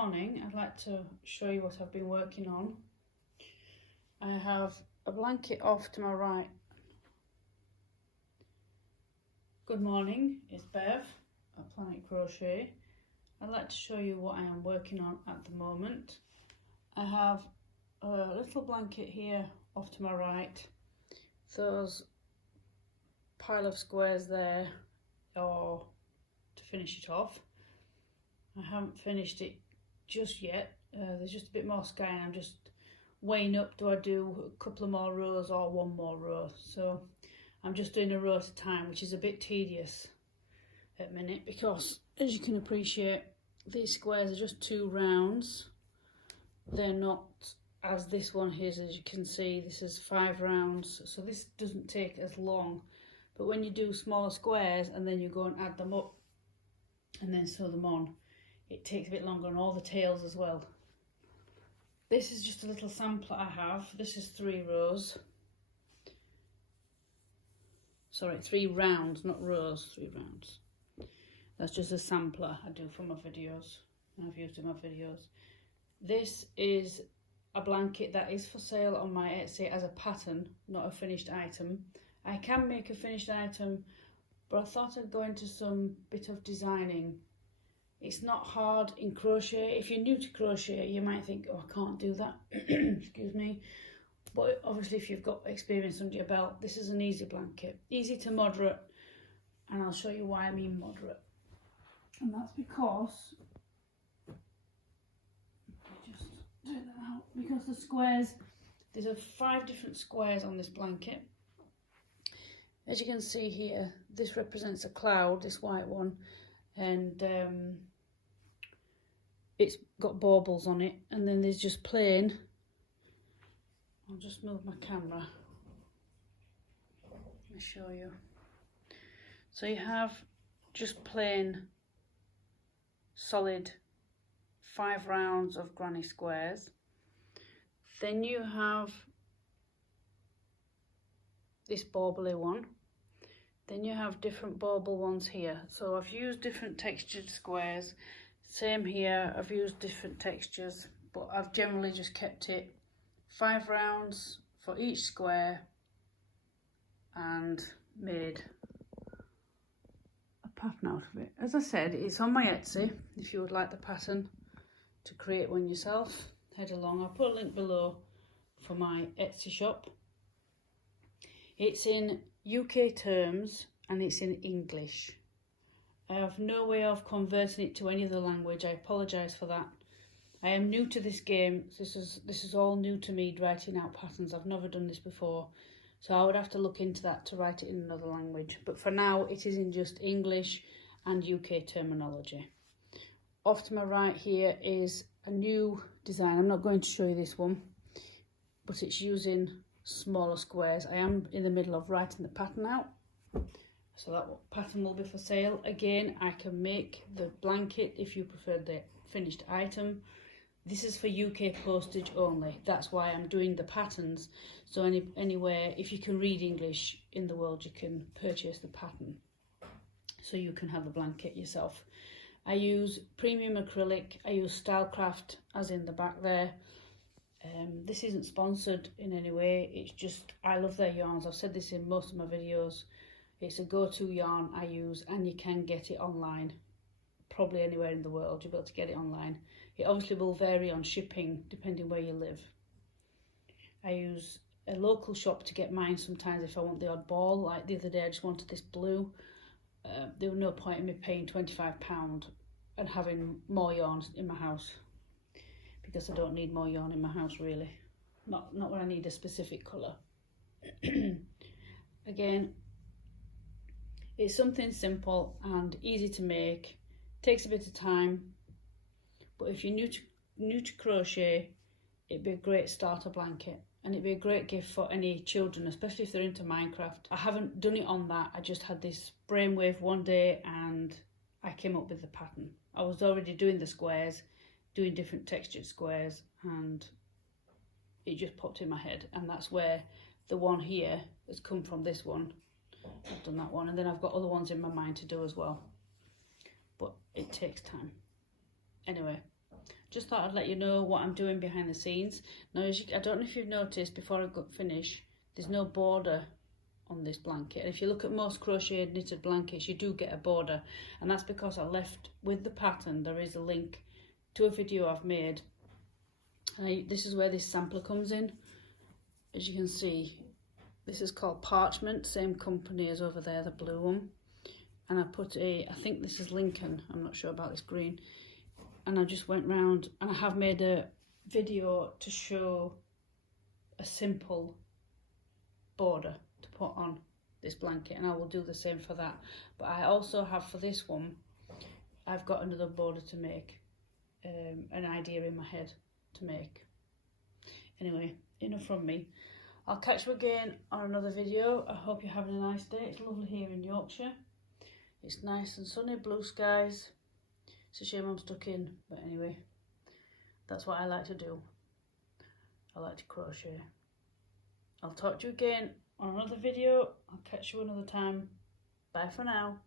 morning I'd like to show you what I've been working on. I have a blanket off to my right. Good morning, it's Bev at Planet Crochet. I'd like to show you what I am working on at the moment. I have a little blanket here off to my right. Those pile of squares there are to finish it off. I haven't finished it just yet. There's just a bit more sky and I'm just weighing up, do I do a couple of more rows or one more row? So I'm just doing a row at a time, which is a bit tedious at the minute because, as you can appreciate, these squares are just 2 rounds. They're not as this one is, as you can see, this is 5 rounds, so this doesn't take as long. But when you do smaller squares and then you go and add them up and then sew them on, it takes a bit longer, and all the tails as well. This is just a little sampler I have. This is 3 rows. Sorry, 3 rounds, not rows, 3 rounds. That's just a sampler I do for my videos, and I've used in my videos. This is a blanket that is for sale on my Etsy as a pattern, not a finished item. I can make a finished item, but I thought I'd go into some bit of designing. It's not hard in crochet. If you're new to crochet, you might think, oh, I can't do that. Excuse me. But obviously, if you've got experience under your belt, this is an easy blanket. Easy to moderate, and I'll show you why I mean moderate. And that's because, just take that out, because the squares, there's 5 different squares on this blanket. As you can see here, this represents a cloud, this white one, and it's got baubles on it, and then there's just plain. I'll just move my camera. Let me show you. So you have just plain solid 5 rounds of granny squares. Then you have this bauble one. Then you have different bauble ones here. So I've used different textured squares. Same here, I've used different textures, but I've generally just kept it 5 rounds for each square and made a pattern out of it. As I said, it's on my Etsy. If you would like the pattern to create one yourself, head along. I'll put a link below for my Etsy shop. It's in UK terms and it's in English. I have no way of converting it to any other language. I apologise for that. I am new to this game. This is all new to me, writing out patterns. I've never done this before. So I would have to look into that to write it in another language. But for now, it is in just English and UK terminology. Off to my right here is a new design. I'm not going to show you this one, but it's using smaller squares. I am in the middle of writing the pattern out. So that pattern will be for sale. Again, I can make the blanket if you prefer the finished item. This is for UK postage only. That's why I'm doing the patterns. So anywhere, if you can read English in the world, you can purchase the pattern. So you can have the blanket yourself. I use premium acrylic. I use Stylecraft, as in the back there. This isn't sponsored in any way. It's just, I love their yarns. I've said this in most of my videos. It's a go-to yarn I use, and you can get it online. Probably anywhere in the world, you'll be able to get it online. It obviously will vary on shipping depending where you live. I use a local shop to get mine sometimes if I want the odd ball. Like the other day, I just wanted this blue. There was no point in me paying £25 and having more yarns in my house, because I don't need more yarn in my house really. Not when I need a specific colour. Again, it's something simple and easy to make. Takes a bit of time, but if you're new to crochet, it'd be a great starter blanket, and it'd be a great gift for any children, especially if they're into Minecraft. I haven't done it on that. I just had this brainwave one day and I came up with the pattern. I was already doing the squares, doing different textured squares, and it just popped in my head, and that's where the one here has come from. This one, I've done that one, and then I've got other ones in my mind to do as well, but it takes time. Anyway, just thought I'd let you know what I'm doing behind the scenes. Now, I don't know if you've noticed, before I finish, there's no border on this blanket. And if you look at most crocheted knitted blankets, you do get a border, and that's because I left with the pattern. There is a link to a video I've made, and this is where this sampler comes in. As you can see, this is called Parchment, same company as over there, the blue one. And I put I think this is Lincoln, I'm not sure about this green. And I just went round, and I have made a video to show a simple border to put on this blanket, and I will do the same for that. But I also have, for this one, I've got another border to make, an idea in my head to make. Anyway, enough from me. I'll catch you again on another video. I hope you're having a nice day. It's lovely here in Yorkshire. It's nice and sunny, blue skies. It's a shame I'm stuck in, but anyway, that's what I like to do. I like to crochet. I'll talk to you again on another video. I'll catch you another time. Bye for now.